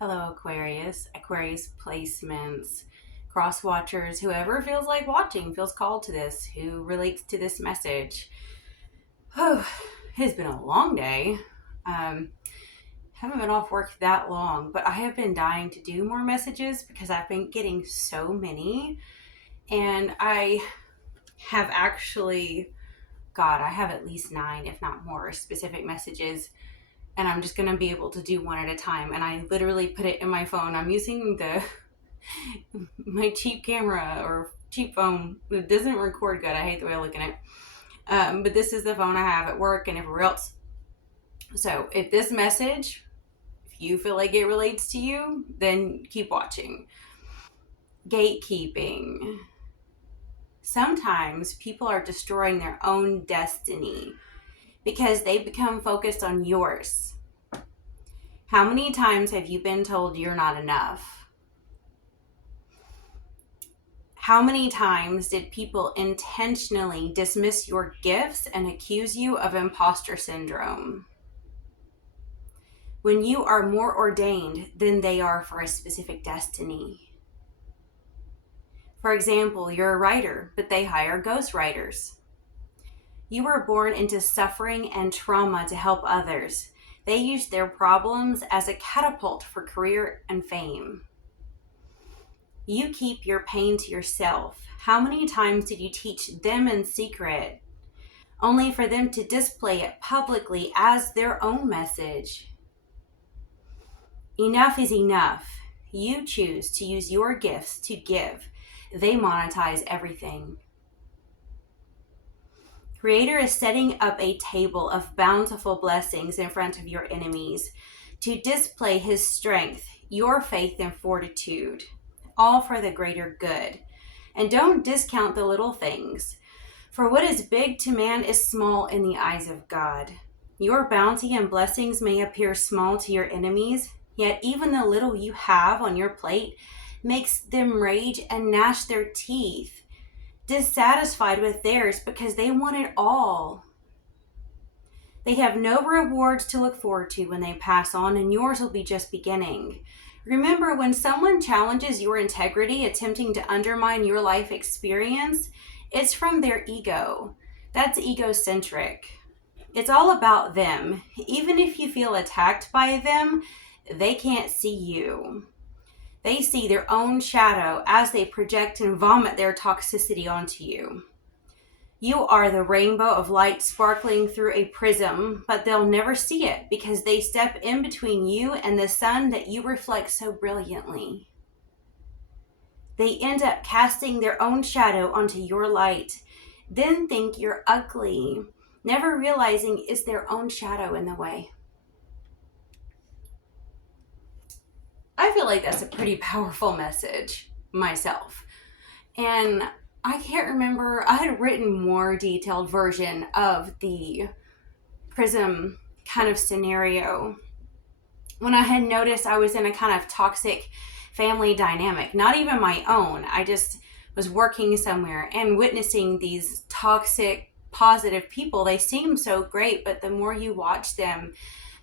Hello, Aquarius, Aquarius placements, crosswatchers, whoever feels like watching, feels called to this, who relates to this message. Oh, it's been a long day. Um, haven't been off work that long, but I have been dying to do more messages because I've been getting so many. And I have actually, God, I have at least 9, if not more, specific messages. And I'm just going to be able to do one at a time. And I literally put it in my phone. I'm using my cheap camera or cheap phone. It doesn't record good. I hate the way I look at it. But this is the phone I have at work and everywhere else. So if this message, if you feel like it relates to you, then keep watching. Gatekeeping. Sometimes people are destroying their own destiny because they become focused on yours. How many times have you been told you're not enough? How many times did people intentionally dismiss your gifts and accuse you of imposter syndrome? When you are more ordained than they are for a specific destiny. For example, you're a writer, but they hire ghostwriters. You were born into suffering and trauma to help others. They use their problems as a catapult for career and fame. You keep your pain to yourself. How many times did you teach them in secret, only for them to display it publicly as their own message? Enough is enough. You choose to use your gifts to give. They monetize everything. Creator is setting up a table of bountiful blessings in front of your enemies to display his strength, your faith and fortitude, all for the greater good. And don't discount the little things, for what is big to man is small in the eyes of God. Your bounty and blessings may appear small to your enemies, yet even the little you have on your plate makes them rage and gnash their teeth, dissatisfied with theirs because they want it all. They have no rewards to look forward to when they pass on, and yours will be just beginning. Remember, when someone challenges your integrity, attempting to undermine your life experience, it's from their ego. That's egocentric. It's all about them. Even if you feel attacked by them, they can't see you. They see their own shadow as they project and vomit their toxicity onto you. You are the rainbow of light sparkling through a prism, but they'll never see it because they step in between you and the sun that you reflect so brilliantly. They end up casting their own shadow onto your light, then think you're ugly, never realizing it's their own shadow in the way. I feel like that's a pretty powerful message myself. And I can't remember, I had written more detailed version of the prism kind of scenario when I had noticed I was in a kind of toxic family dynamic, not even my own. I just was working somewhere and witnessing these toxic, positive people. They seem so great, but the more you watch them,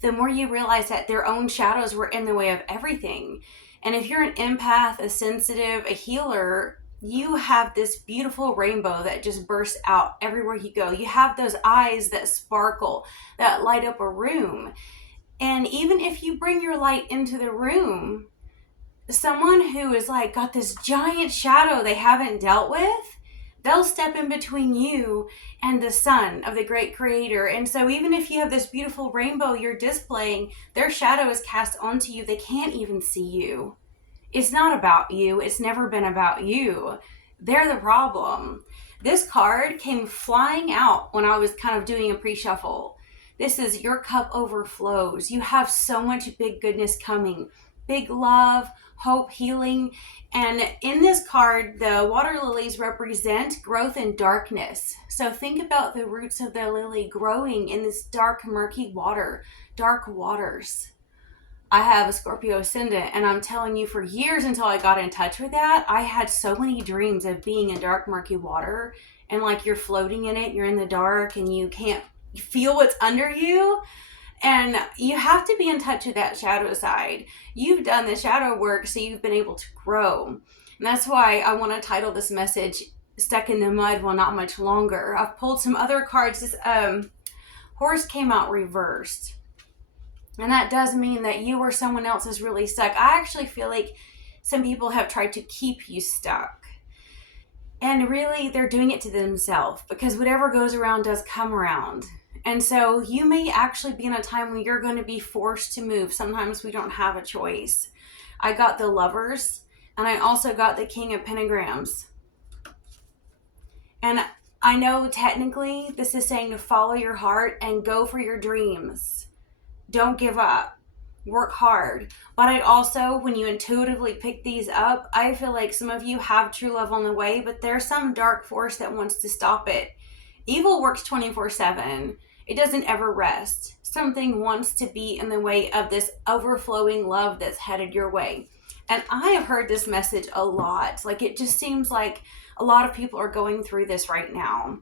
the more you realize that their own shadows were in the way of everything. And if you're an empath, a sensitive, a healer, you have this beautiful rainbow that just bursts out everywhere you go. You have those eyes that sparkle, that light up a room. And even if you bring your light into the room, someone who is like got this giant shadow they haven't dealt with, they'll step in between you and the sun of the great creator. And so even if you have this beautiful rainbow you're displaying, their shadow is cast onto you. They can't even see you. It's not about you. It's never been about you. They're the problem. This card came flying out when I was kind of doing a pre-shuffle. This is your cup overflows. You have so much big goodness coming. Big love, hope, healing. And in this card, the water lilies represent growth in darkness. So think about the roots of the lily growing in this dark, murky water, dark waters. I have a Scorpio ascendant, and I'm telling you, for years until I got in touch with that, I had so many dreams of being in dark, murky water, and like you're floating in it, you're in the dark, and you can't feel what's under you. And you have to be in touch with that shadow side. You've done the shadow work, so you've been able to grow. And that's why I want to title this message, Stuck in the Mud, Well, Not Much Longer. I've pulled some other cards. This horse came out reversed. And that does mean that you or someone else is really stuck. I actually feel like some people have tried to keep you stuck. And really, they're doing it to themselves, because whatever goes around does come around. And so you may actually be in a time when you're going to be forced to move. Sometimes we don't have a choice. I got the Lovers, and I also got the King of Pentagrams. And I know technically this is saying to follow your heart and go for your dreams. Don't give up. Work hard. But I also, when you intuitively pick these up, I feel like some of you have true love on the way, but there's some dark force that wants to stop it. Evil works 24/7. It doesn't ever rest. Something wants to be in the way of this overflowing love that's headed your way. And I have heard this message a lot. Like, it just seems like a lot of people are going through this right now.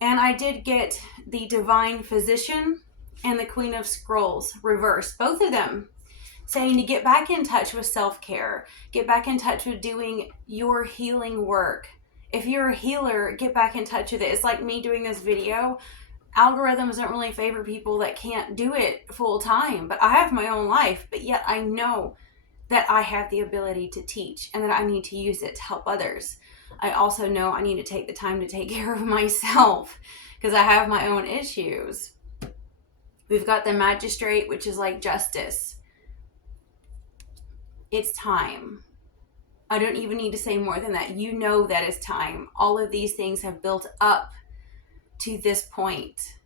And I did get the Divine Physician and the Queen of Scrolls reversed, both of them, saying to get back in touch with self-care, get back in touch with doing your healing work. If you're a healer, get back in touch with it. It's like me doing this video. Algorithms don't really favor people that can't do it full time, but I have my own life, but yet I know that I have the ability to teach and that I need to use it to help others. I also know I need to take the time to take care of myself because I have my own issues. We've got the Magistrate, which is like justice. It's time. I don't even need to say more than that. You know that it's time. All of these things have built up to this point.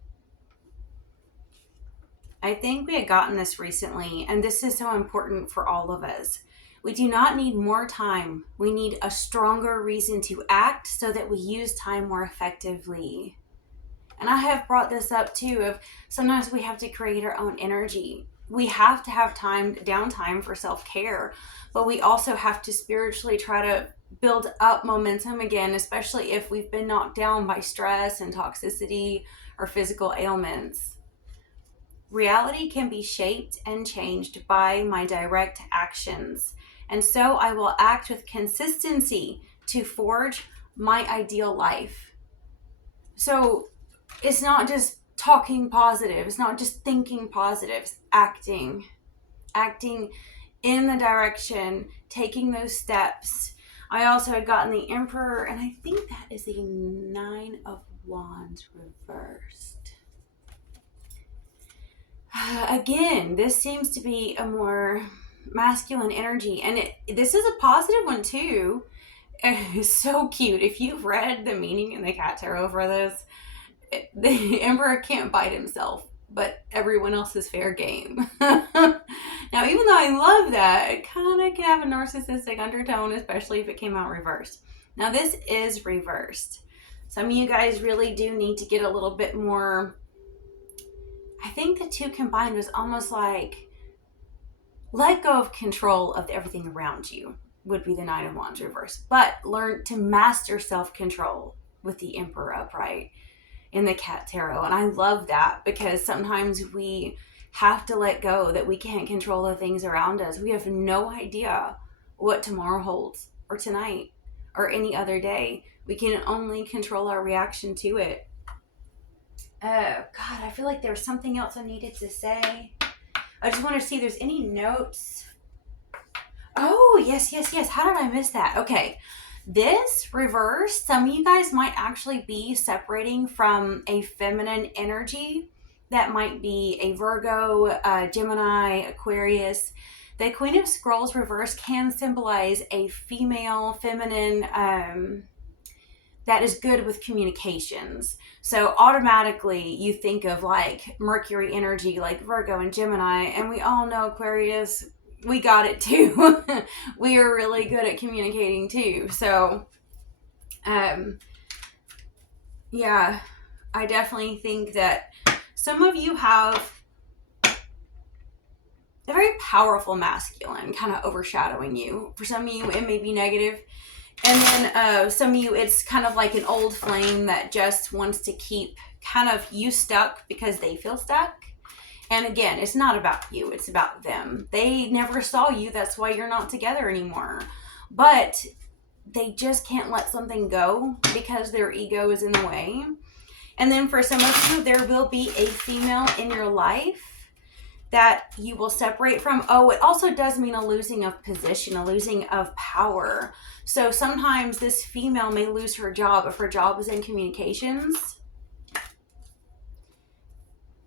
I think we had gotten this recently, and this is so important for all of us. We do not need more time. We need a stronger reason to act so that we use time more effectively. And I have brought this up too, of sometimes we have to create our own energy. We have to have downtime for self-care, but we also have to spiritually try to build up momentum again, especially if we've been knocked down by stress and toxicity or physical ailments. Reality can be shaped and changed by my direct actions. And so I will act with consistency to forge my ideal life. So it's not just talking positive. It's not just thinking positive. It's acting in the direction, taking those steps. I also had gotten the Emperor, and I think that is the 9 of Wands reversed. Again, this seems to be a more masculine energy, and this is a positive one too. It's so cute. If you've read the meaning in the Cat Tarot for this, the Emperor can't bite himself, but everyone else is fair game. Now, even though I love that, it kind of can have a narcissistic undertone, especially if it came out reversed. Now, this is reversed. Some of you guys really do need to get a little bit more. I think the two combined was almost like let go of control of everything around you would be the 9 of Wands reversed, but learn to master self-control with the Emperor upright in the Cat Tarot. And I love that because sometimes we have to let go that we can't control the things around us. We have no idea what tomorrow holds, or tonight, or any other day. We can only control our reaction to it. Oh, God, I feel like there was something else I needed to say. I just want to see if there's any notes. Oh, yes. How did I miss that? Okay. This reverse, some of you guys might actually be separating from a feminine energy. That might be a Virgo, Gemini, Aquarius. The Queen of Scrolls reverse can symbolize a female, feminine, that is good with communications. So automatically you think of like Mercury energy, like Virgo and Gemini, and we all know Aquarius, we got it too. We are really good at communicating too. So, yeah, I definitely think that some of you have a very powerful masculine kind of overshadowing you. For some of you, it may be negative. And then some of you, it's kind of like an old flame that just wants to keep kind of you stuck because they feel stuck. And again, it's not about you, it's about them. They never saw you, that's why you're not together anymore. But they just can't let something go because their ego is in the way. And then for some of you, there will be a female in your life that you will separate from. Oh, it also does mean a losing of position, a losing of power. So sometimes this female may lose her job if her job is in communications.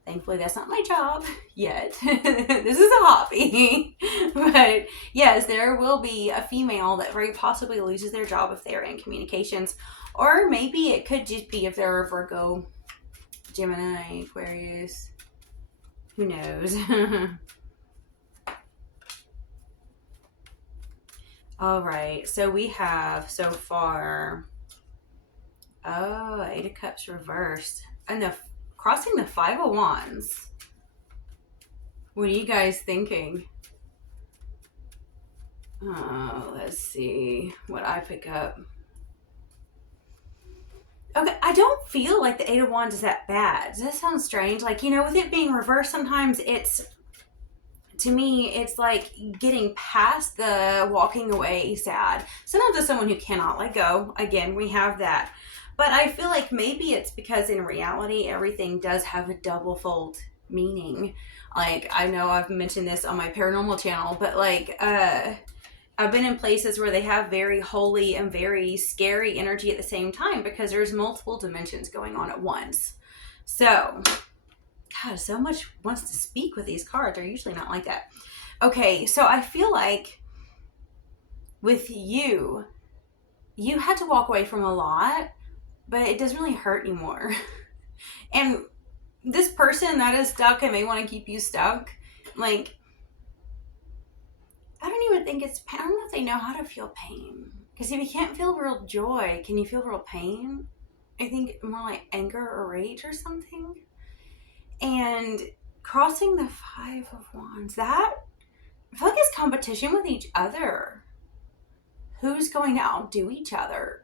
Thankfully, that's not my job yet. This is a hobby. But yes, there will be a female that very possibly loses their job if they're in communications. Or maybe it could just be if they're a Virgo, Gemini, Aquarius. Who knows? All right. So we have so far, Eight of Cups reversed. And crossing the Five of Wands. What are you guys thinking? Oh, let's see what I pick up. Okay, I don't feel like the Eight of Wands is that bad. Does that sound strange? Like, with it being reversed, sometimes to me, it's like getting past the walking away sad. Sometimes it's someone who cannot let go. Again, we have that. But I feel like maybe it's because in reality, everything does have a double fold meaning. Like, I know I've mentioned this on my paranormal channel, but like, I've been in places where they have very holy and very scary energy at the same time because there's multiple dimensions going on at once. So, God, so much wants to speak with these cards. They're usually not like that. Okay, so I feel like with you had to walk away from a lot, but it doesn't really hurt anymore. And this person that is stuck and may want to keep you stuck, like, I don't even think I don't know if they know how to feel pain. Because if you can't feel real joy, can you feel real pain? I think more like anger or rage or something. And crossing the Five of Wands, I feel like it's competition with each other. Who's going to outdo each other?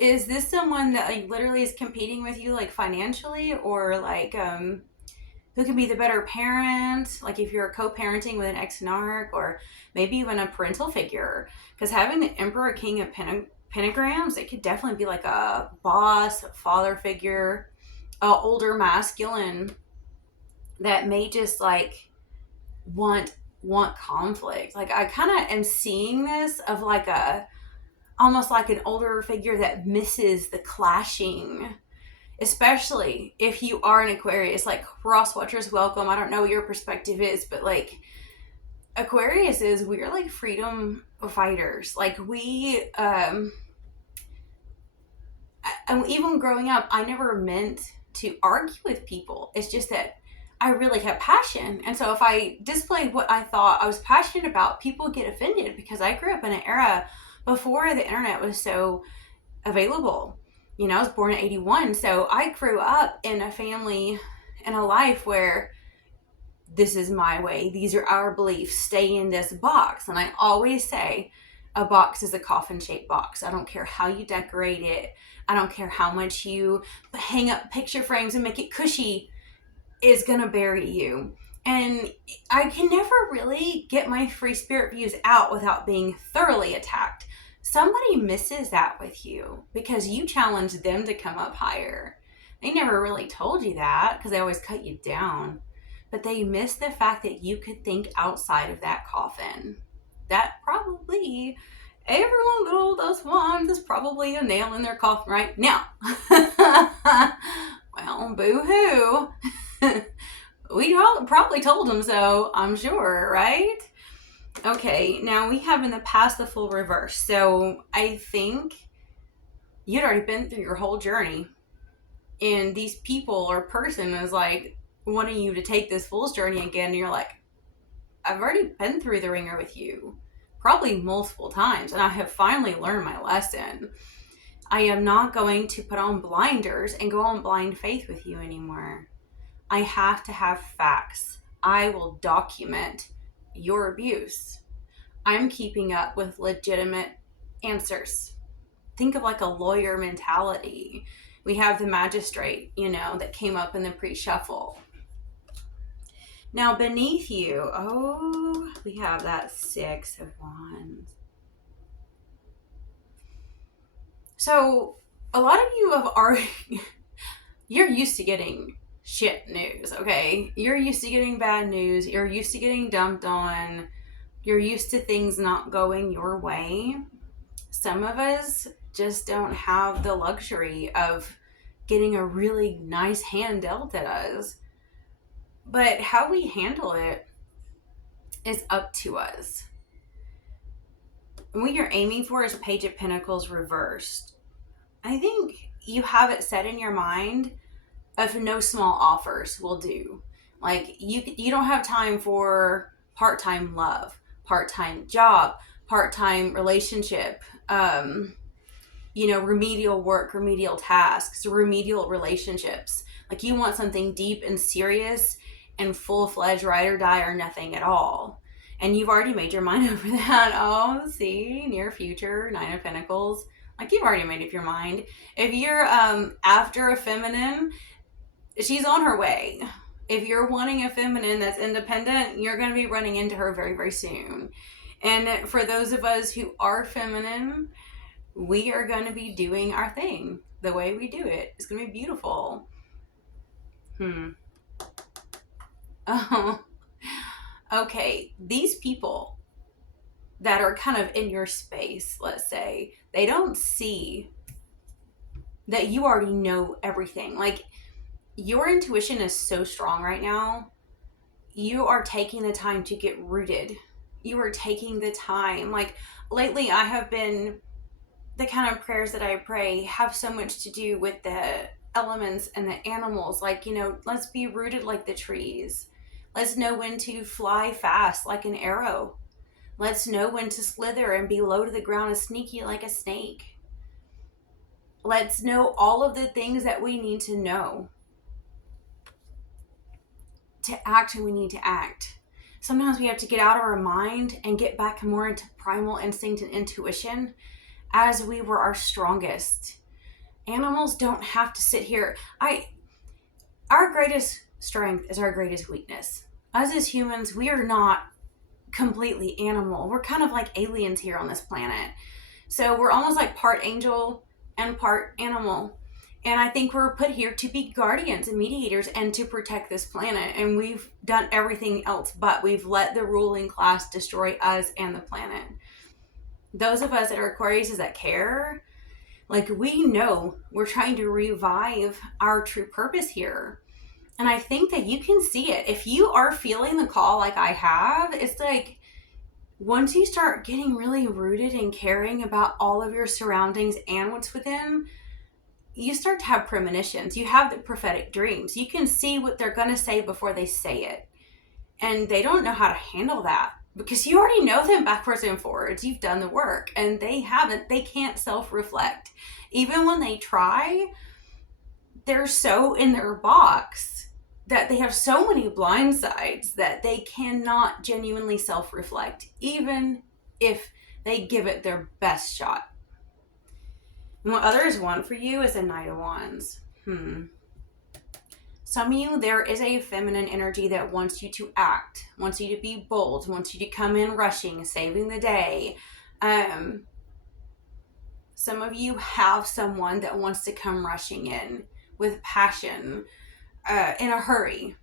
Is this someone that like literally is competing with you like financially, or like who can be the better parent? Like if you're co-parenting with an ex-narc, or maybe even a parental figure. Because having the Emperor, King of Pentagrams, it could definitely be like a boss, a father figure, a older masculine that may just like want conflict. Like I kind of am seeing this of like almost like an older figure that misses the clashing, especially if you are an Aquarius. Like, crosswatchers, welcome. I don't know what your perspective is, but like Aquarius we're like freedom fighters. Like we even growing up, I never meant to argue with people. It's just that I really have passion. And so if I displayed what I thought I was passionate about, people would get offended because I grew up in an era before the internet was so available. I was born in 81. So I grew up in a family and a life where this is my way. These are our beliefs. Stay in this box. And I always say a box is a coffin-shaped box. I don't care how you decorate it. I don't care how much you hang up picture frames and make it cushy. It's going to bury you. And I can never really get my free spirit views out without being thoroughly attacked. Somebody misses that with you because you challenge them to come up higher. They never really told you that because they always cut you down. But they miss the fact that you could think outside of that coffin. That probably, everyone with all those wands is probably a nail in their coffin right now. Well, boo-hoo. We probably told them so, I'm sure, right? Okay, now we have in the past the full reverse. So I think you'd already been through your whole journey. And these people or person is like wanting you to take this fool's journey again. And you're like, I've already been through the ringer with you. Probably multiple times. And I have finally learned my lesson. I am not going to put on blinders and go on blind faith with you anymore. I have to have facts. I will document your abuse. I'm keeping up with legitimate answers. Think of like a lawyer mentality. We have the magistrate, that came up in the pre-shuffle. Now beneath you, oh, we have that Six of Wands. So a lot of you have already, you're used to getting shit news, okay? You're used to getting bad news. You're used to getting dumped on. You're used to things not going your way. Some of us just don't have the luxury of getting a really nice hand dealt at us. But how we handle it is up to us. And what you're aiming for is Page of Pentacles reversed. I think you have it set in your mind of no small offers will do. Like you don't have time for part-time love, part-time job, part-time relationship, remedial work, remedial tasks, remedial relationships. Like you want something deep and serious and full-fledged ride or die or nothing at all. And you've already made your mind over that. Oh, see, near future, Nine of Pentacles. Like you've already made up your mind. If you're after a feminine, she's on her way. If you're wanting a feminine that's independent, you're going to be running into her very, very soon. And for those of us who are feminine, we are going to be doing our thing the way we do it. It's going to be beautiful. Oh, okay. These people that are kind of in your space, let's say, they don't see that you already know everything. Like, your intuition is so strong right now. You are taking the time to get rooted. You are taking the time. Like, lately I have been, the kind of prayers that I pray have so much to do with the elements and the animals. Like, let's be rooted like the trees. Let's know when to fly fast like an arrow. Let's know when to slither and be low to the ground and sneaky like a snake. Let's know all of the things that we need to know to act when we need to act. Sometimes we have to get out of our mind and get back more into primal instinct and intuition as we were our strongest. Animals don't have to sit here. Our greatest strength is our greatest weakness. Us as humans, we are not completely animal. We're kind of like aliens here on this planet. So we're almost like part angel and part animal. And I think we're put here to be guardians and mediators and to protect this planet. And we've done everything else, but we've let the ruling class destroy us and the planet. Those of us that are Aquarius that care, like, we know we're trying to revive our true purpose here. And I think that you can see it. If you are feeling the call like I have, it's like, once you start getting really rooted and caring about all of your surroundings and what's within, you start to have premonitions. You have the prophetic dreams. You can see what they're going to say before they say it. And they don't know how to handle that because you already know them backwards and forwards. You've done the work and they haven't. They can't self-reflect. Even when they try, they're so in their box that they have so many blind sides that they cannot genuinely self-reflect, even if they give it their best shot. And what others want for you is a Knight of Wands. Some of you, there is a feminine energy that wants you to act, wants you to be bold, wants you to come in rushing, saving the day. Some of you have someone that wants to come rushing in with passion, in a hurry.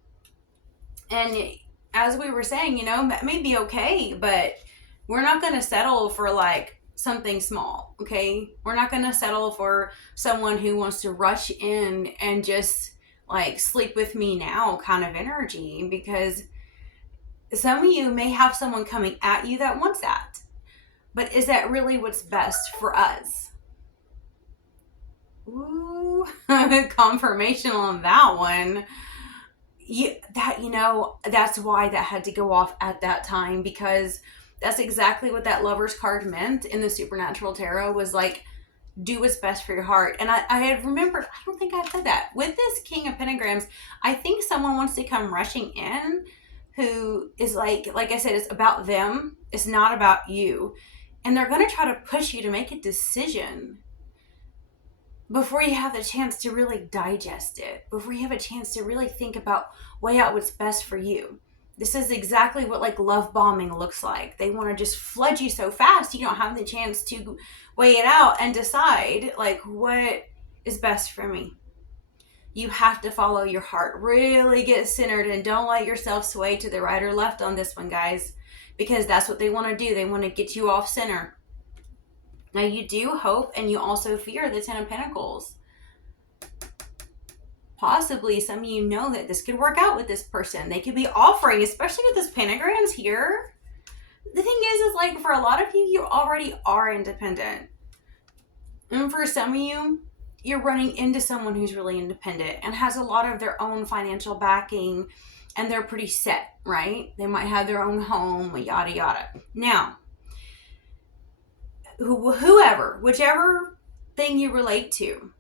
And as we were saying, that may be okay, but we're not going to settle for like something small, okay? We're not going to settle for someone who wants to rush in and just like sleep with me now kind of energy, because some of you may have someone coming at you that wants that. But is that really what's best for us? Ooh, confirmation on that one. That's why that had to go off at that time, because that's exactly what that Lover's card meant in the Supernatural Tarot, was like, do what's best for your heart. And I had remembered, I don't think I said that. With this King of Pentagrams, I think someone wants to come rushing in who is like I said, it's about them. It's not about you. And they're going to try to push you to make a decision before you have the chance to really digest it, before you have a chance to really think about, weigh out what's best for you. This is exactly what like love bombing looks like. They want to just flood you so fast you don't have the chance to weigh it out and decide like what is best for me. You have to follow your heart. Really get centered and don't let yourself sway to the right or left on this one, guys, because that's what they want to do. They want to get you off center. Now, you do hope and you also fear the Ten of Pentacles. Possibly some of you know that this could work out with this person. They could be offering, especially with this pentagrams here. The thing is like for a lot of you already are independent. And for some of you, you're running into someone who's really independent and has a lot of their own financial backing and they're pretty set, right? They might have their own home, yada, yada. Now, whoever, whichever thing you relate to,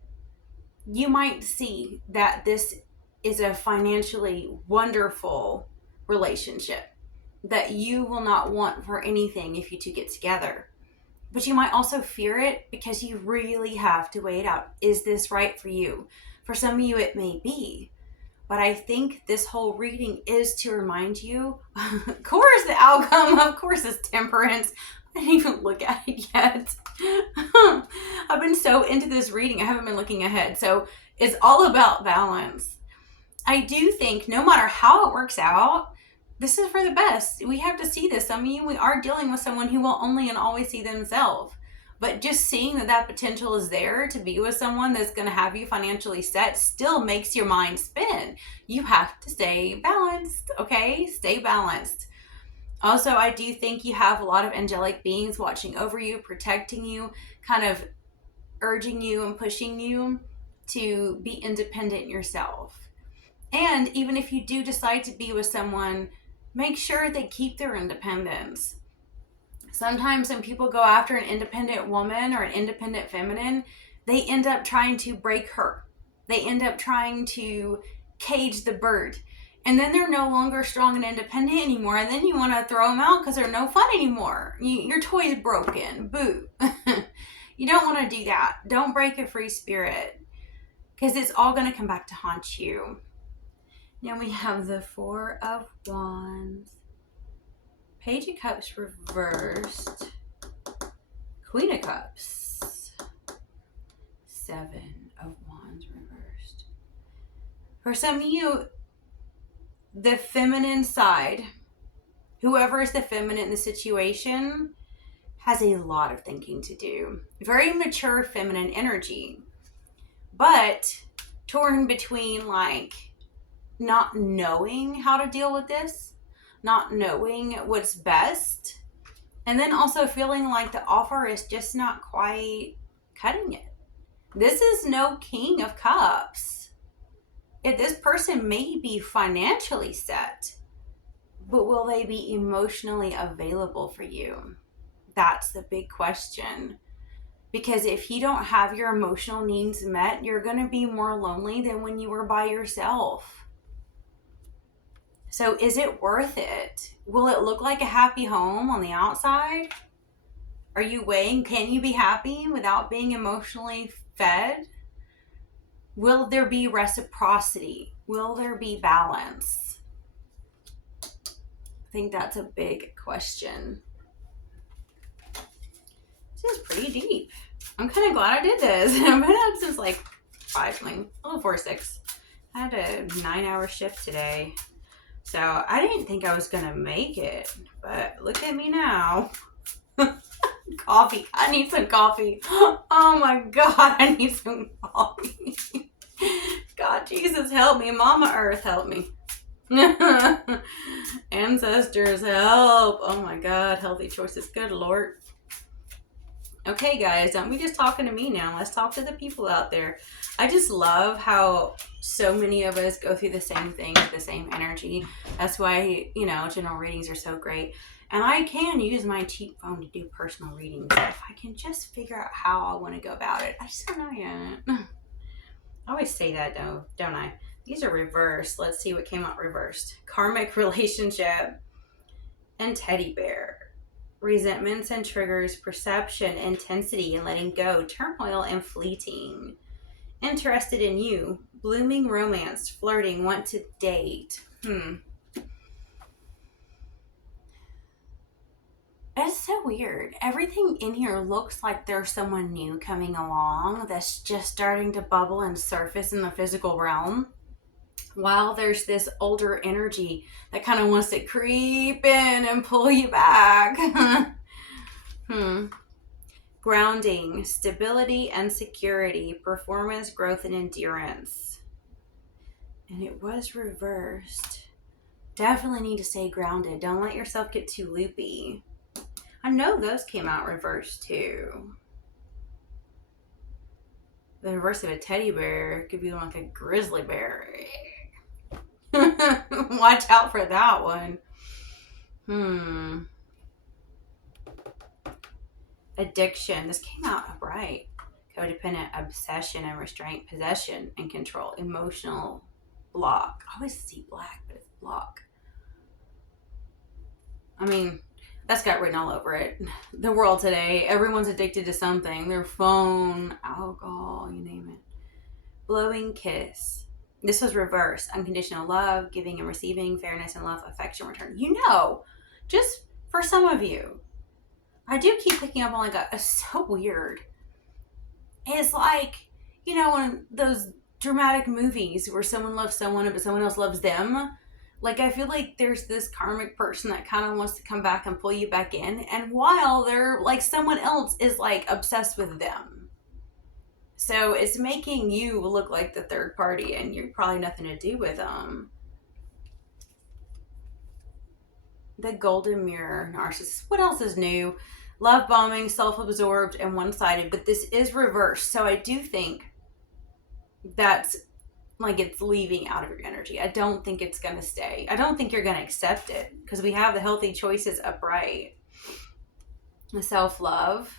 you might see that this is a financially wonderful relationship that you will not want for anything if you two get together. But you might also fear it because you really have to weigh it out. Is this right for you? For some of you, it may be. But I think this whole reading is to remind you, of course, the outcome, of course, is temperance. I didn't even look at it yet. I've been so into this reading, I haven't been looking ahead. So it's all about balance. I do think no matter how it works out, this is for the best. We have to see this. I mean, we are dealing with someone who will only and always see themselves. But just seeing that potential is there to be with someone that's going to have you financially set still makes your mind spin. You have to stay balanced, okay? Stay balanced. Also, I do think you have a lot of angelic beings watching over you, protecting you, kind of urging you and pushing you to be independent yourself. And even if you do decide to be with someone, make sure they keep their independence. Sometimes when people go after an independent woman or an independent feminine, they end up trying to break her. They end up trying to cage the bird. And then they're no longer strong and independent anymore. And then you want to throw them out because they're no fun anymore. Your toy is broken. Boo. You don't want to do that. Don't break a free spirit because it's all going to come back to haunt you. Now we have the Four of Wands, Page of Cups reversed, Queen of Cups, Seven of Wands reversed. For some of you, the feminine side, whoever is the feminine in the situation, has a lot of thinking to do. Very mature feminine energy, but torn between like not knowing how to deal with this, not knowing what's best, and then also feeling like the offer is just not quite cutting it. This is no King of Cups. This person may be financially set, but will they be emotionally available for you? That's the big question. Because if you don't have your emotional needs met, you're going to be more lonely than when you were by yourself. So is it worth it? Will it look like a happy home on the outside? Are you weighing, can you be happy without being emotionally fed? Will there be reciprocity? Will there be balance? I think that's a big question. This is pretty deep. I'm kind of glad I did this. I've been up since like 5, like a little 4, 6. I had a 9-hour shift today. So I didn't think I was going to make it. But look at me now. Coffee. I need some coffee. Oh my God, I need some coffee. God, Jesus, help me. Mama Earth, help me. Ancestors, help. Oh my God, healthy choices. Good Lord. Okay, guys, don't be just talking to me now. Let's talk to the people out there. I just love how so many of us go through the same thing with the same energy. That's why, general readings are so great. And I can use my cheap phone to do personal readings if I can just figure out how I want to go about it. I just don't know yet. I always say that, though, don't I? These are reversed. Let's see what came out reversed. Karmic relationship and teddy bear. Resentments and triggers, perception, intensity and letting go, turmoil and fleeting. Interested in you, blooming romance, flirting, want to date. It's so weird. Everything in here looks like there's someone new coming along that's just starting to bubble and surface in the physical realm, while there's this older energy that kind of wants to creep in and pull you back. Grounding, stability and security, performance, growth, and endurance. And it was reversed. Definitely need to stay grounded. Don't let yourself get too loopy. I know those came out reversed too. The reverse of a teddy bear could be like a grizzly bear. Watch out for that one. Addiction. This came out upright. Codependent, obsession and restraint, possession and control, emotional block. I always see black, but it's block. I mean, that's got written all over it. The world today, everyone's addicted to something. Their phone, alcohol, you name it. Blowing kiss. This was reversed. Unconditional love, giving and receiving, fairness and love, affection, return. You know, just for some of you, I do keep picking up on like it's so weird. It's like, you know, in those dramatic movies where someone loves someone but someone else loves them. Like, I feel like there's this karmic person that kind of wants to come back and pull you back in. And while they're like, someone else is like obsessed with them. So it's making you look like the third party and you're probably nothing to do with them. The golden mirror, narcissist. What else is new? Love bombing, self-absorbed, and one-sided. But this is reversed. So I do think that's like it's leaving out of your energy. I don't think it's going to stay. I don't think you're going to accept it because we have the healthy choices upright. The self-love.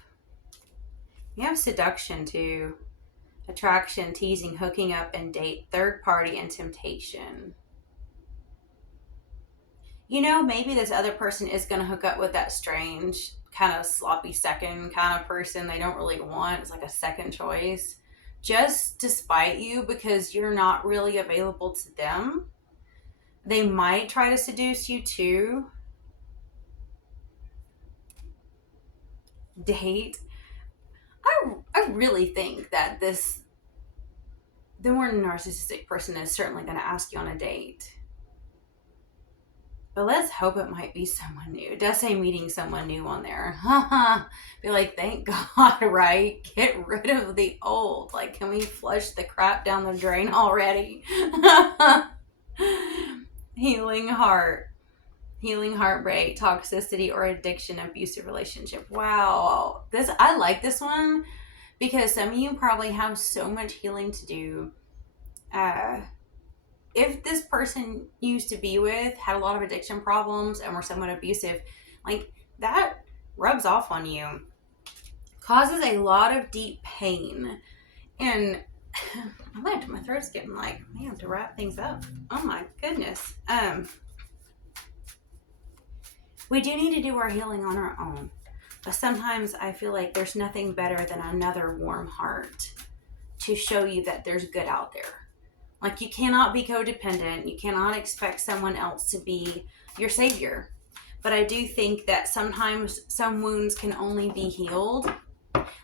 You have seduction too. Attraction, teasing, hooking up, and date. Third party and temptation. You know, maybe this other person is going to hook up with that strange, kind of sloppy second kind of person they don't really want. It's like a second choice. Just to spite you because you're not really available to them. They might try to seduce you too. Date. I really think that the more narcissistic person is certainly going to ask you on a date. But let's hope it might be someone new. It does say meeting someone new on there. Be like, thank God, right? Get rid of the old. Like, can we flush the crap down the drain already? Healing heart. Healing heartbreak, toxicity or addiction, abusive relationship. Wow. I like this one because some of you probably have so much healing to do. If this person you used to be with had a lot of addiction problems and were somewhat abusive, like that rubs off on you. Causes a lot of deep pain. And my throat's getting like, man, to wrap things up. Oh my goodness. We do need to do our healing on our own. But sometimes I feel like there's nothing better than another warm heart to show you that there's good out there. Like, you cannot be codependent. You cannot expect someone else to be your savior. But I do think that sometimes some wounds can only be healed.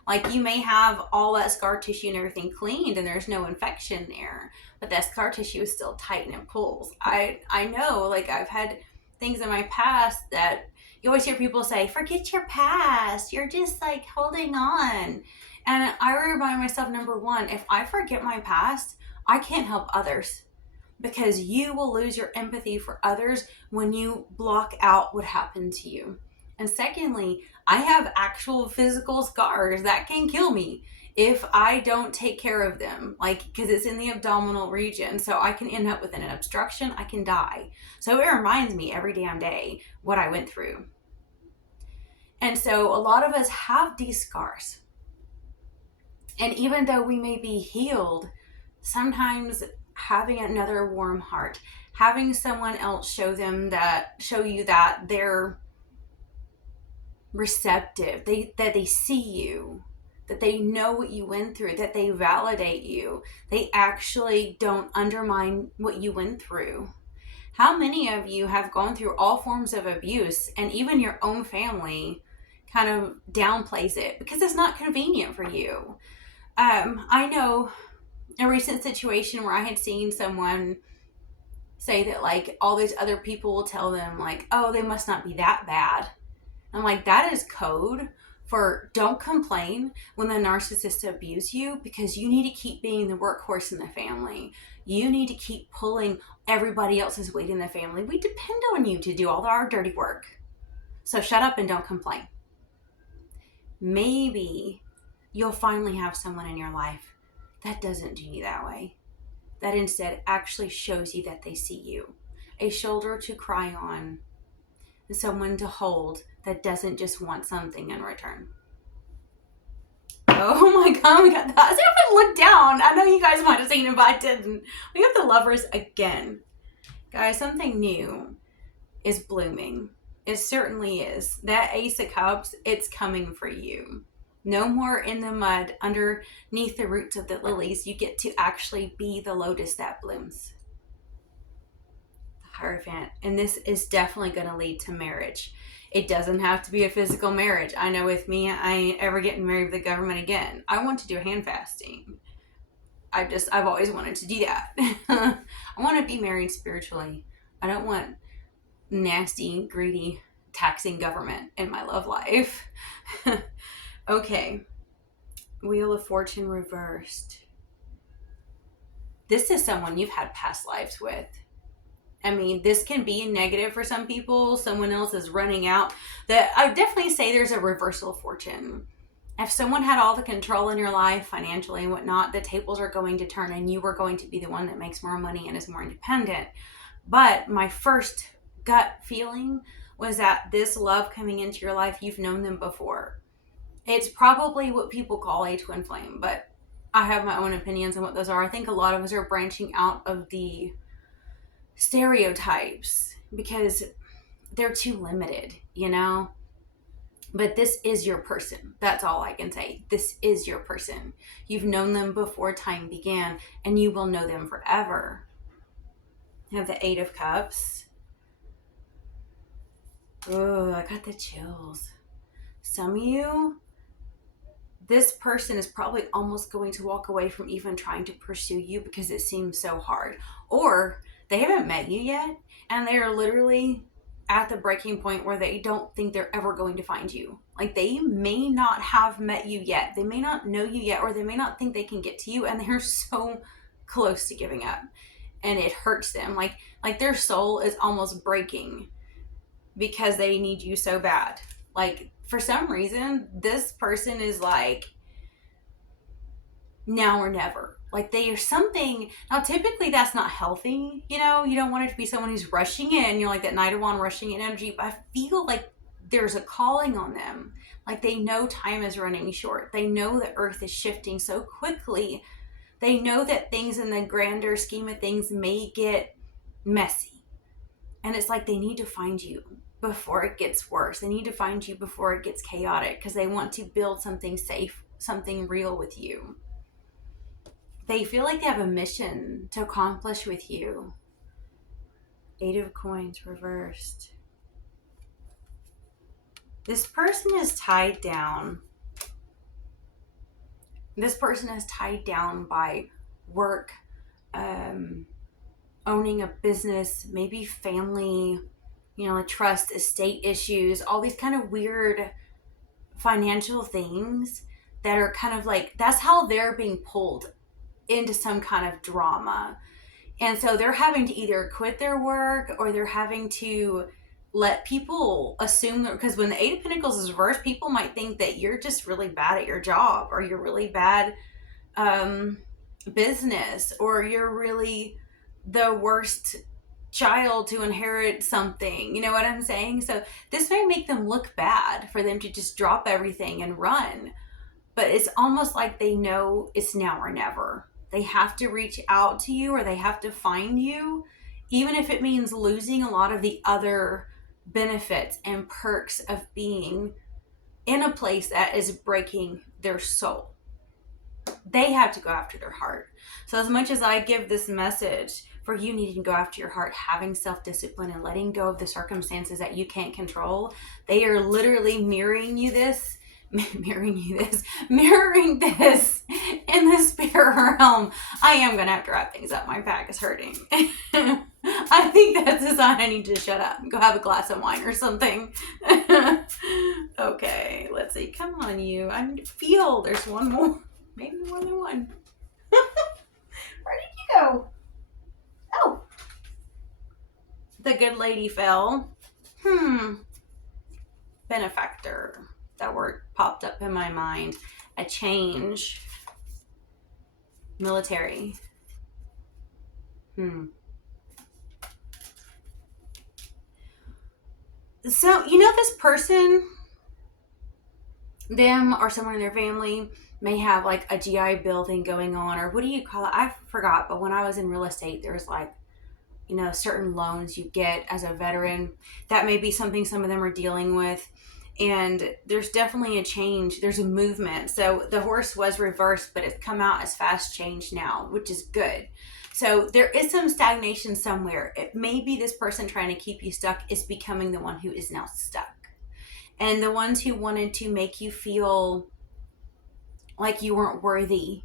Like, you may have all that scar tissue and everything cleaned and there's no infection there. But that scar tissue is still tight and it pulls. I know, like, I've had things in my past that you always hear people say, forget your past. You're just, like, holding on. And I remind myself, number one, if I forget my past, I can't help others because you will lose your empathy for others when you block out what happened to you. And secondly, I have actual physical scars that can kill me if I don't take care of them, like, because it's in the abdominal region. So I can end up with an obstruction. I can die. So it reminds me every damn day what I went through. And so a lot of us have these scars. And even though we may be healed, sometimes having another warm heart, having someone else show you that they're receptive, that they see you, that they know what you went through, that they validate you, they actually don't undermine what you went through. How many of you have gone through all forms of abuse and even your own family kind of downplays it because it's not convenient for you. I know a recent situation where I had seen someone say that like all these other people will tell them like, oh, they must not be that bad. I'm like, that is code for don't complain when the narcissist abuse you, because you need to keep being the workhorse in the family. You need to keep pulling everybody else's weight in the family. We depend on you to do all our dirty work. So shut up and don't complain. Maybe you'll finally have someone in your life that doesn't do you that way, that instead actually shows you that they see you, a shoulder to cry on, someone to hold that doesn't just want something in return. Oh my god, we got that. I have to look down. I know you guys might have seen it, but I didn't. We have the Lovers again. Guys, something new is blooming. It certainly is. That Ace of Cups, it's coming for you. No more in the mud underneath the roots of the lilies. You get to actually be the lotus that blooms. The Hierophant. And this is definitely going to lead to marriage. It doesn't have to be a physical marriage. I know with me, I ain't ever getting married with the government again. I want to do hand fasting. I've always wanted to do that. I want to be married spiritually. I don't want nasty, greedy, taxing government in my love life. Okay. Wheel of Fortune reversed. This is someone you've had past lives with. I mean, this can be negative for some people. Someone else is running out. I definitely say there's a reversal of fortune. If someone had all the control in your life, financially and whatnot, the tables are going to turn and you are going to be the one that makes more money and is more independent. But my first gut feeling was that this love coming into your life, you've known them before. It's probably what people call a twin flame, but I have my own opinions on what those are. I think a lot of us are branching out of the stereotypes because they're too limited, you know? But this is your person. That's all I can say. This is your person. You've known them before time began, and you will know them forever. You have the Eight of Cups. Oh, I got the chills. Some of you, this person is probably almost going to walk away from even trying to pursue you because it seems so hard. Or they haven't met you yet, and they are literally at the breaking point where they don't think they're ever going to find you. Like they may not have met you yet. They may not know you yet, or they may not think they can get to you, and they're so close to giving up. And it hurts them. Like their soul is almost breaking because they need you so bad. Like for some reason, this person is like now or never. Like they are something. Now, typically that's not healthy. You know, you don't want it to be someone who's rushing in. You're like that Knight of Wands rushing in energy. But I feel like there's a calling on them. Like they know time is running short. They know the earth is shifting so quickly. They know that things in the grander scheme of things may get messy. And it's like they need to find you before it gets worse. They need to find you before it gets chaotic because they want to build something safe, something real with you. They feel like they have a mission to accomplish with you. Eight of Coins reversed. This person is tied down. This person is tied down by work, owning a business, maybe family, trust, estate issues, all these kind of weird financial things that are kind of like, that's how they're being pulled into some kind of drama. And so they're having to either quit their work or they're having to let people assume that, because when the Eight of Pentacles is reversed, people might think that you're just really bad at your job, or you're really bad business, or you're really the worst child to inherit something. You know what I'm saying? So this may make them look bad for them to just drop everything and run. But it's almost like they know it's now or never. They have to reach out to you, or they have to find you, even if it means losing a lot of the other benefits and perks of being in a place that is breaking their soul. They have to go after their heart. So as much as I give this message for you needing to go after your heart, having self-discipline, and letting go of the circumstances that you can't control. They are literally mirroring this in the spirit realm. I am gonna have to wrap things up. My back is hurting. I think that's a sign I need to shut up and go have a glass of wine or something. Okay, let's see. Come on, you. I need to feel. There's one more. Maybe more than one. Where did you go? Oh. The good lady fell. Benefactor. That word popped up in my mind. A change. Military. So, you know, this person, them or someone in their family may have like a GI Bill thing going on, or what do you call it? I forgot, but when I was in real estate, there was like, you know, certain loans you get as a veteran. That may be something some of them are dealing with. And there's definitely a change. There's a movement. So the horse was reversed, but it's come out as fast change now, which is good. So there is some stagnation somewhere. It may be this person trying to keep you stuck is becoming the one who is now stuck. And the ones who wanted to make you feel like you weren't worthy,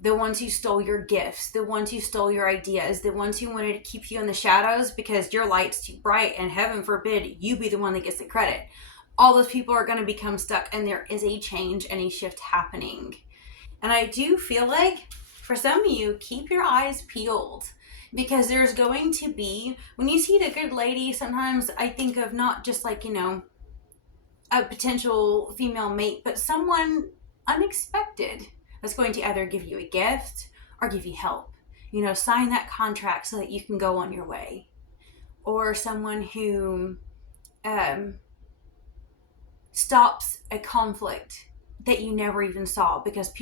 the ones who stole your gifts, the ones who stole your ideas, the ones who wanted to keep you in the shadows because your light's too bright and heaven forbid you be the one that gets the credit. All those people are going to become stuck, and there is a change and a shift happening. And I do feel like for some of you, keep your eyes peeled, because there's going to be, when you see the good lady, sometimes I think of not just like, you know, a potential female mate, but someone unexpected that's going to either give you a gift or give you help. You know, sign that contract so that you can go on your way. Or someone who stops a conflict that you never even saw because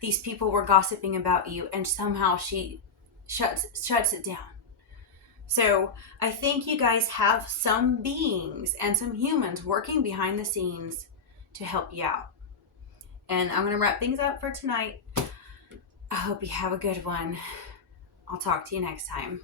these people were gossiping about you, and somehow she shuts it down. So I think you guys have some beings and some humans working behind the scenes to help you out. And I'm going to wrap things up for tonight. I hope you have a good one. I'll talk to you next time.